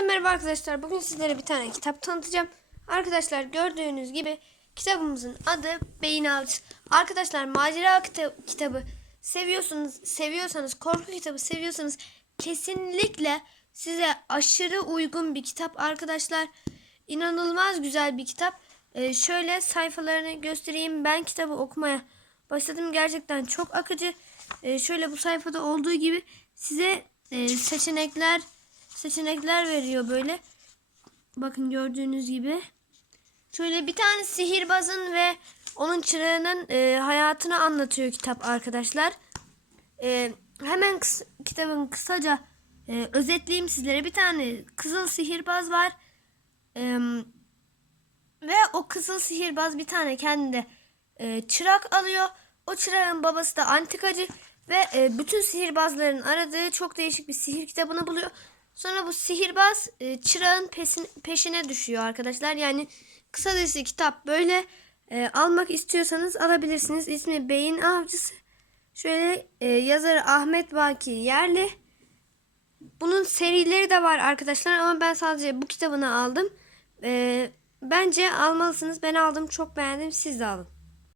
Hepinize merhaba arkadaşlar. Bugün sizlere bir tane kitap tanıtacağım. Arkadaşlar gördüğünüz gibi kitabımızın adı Beyin Avcısı. Arkadaşlar macera kita- kitabı seviyorsunuz, seviyorsanız, korku kitabı seviyorsanız kesinlikle size aşırı uygun bir kitap arkadaşlar. İnanılmaz güzel bir kitap. Ee, şöyle sayfalarını göstereyim. Ben kitabı okumaya başladım. Gerçekten çok akıcı. Ee, şöyle bu sayfada olduğu gibi size e, seçenekler seçenekler veriyor böyle. Bakın gördüğünüz gibi. Şöyle bir tane sihirbazın ve onun çırağının e, hayatını anlatıyor kitap arkadaşlar. E, hemen kıs- kitabın kısaca e, özetleyeyim sizlere. Bir tane kızıl sihirbaz var. E, ve o kızıl sihirbaz bir tane kendine e, çırak alıyor. O çırağın babası da antikacı ve e, bütün sihirbazların aradığı çok değişik bir sihir kitabını buluyor. Sonra bu sihirbaz e, çırağın pesin- peşine düşüyor arkadaşlar. Yani kısacası kitap böyle. E, almak istiyorsanız alabilirsiniz. İsmi Beyin Avcısı. Şöyle e, yazarı Ahmet Baki Yerli. Bunun serileri de var arkadaşlar ama ben sadece bu kitabını aldım. E, bence almalısınız. Ben aldım çok beğendim. Siz de alın.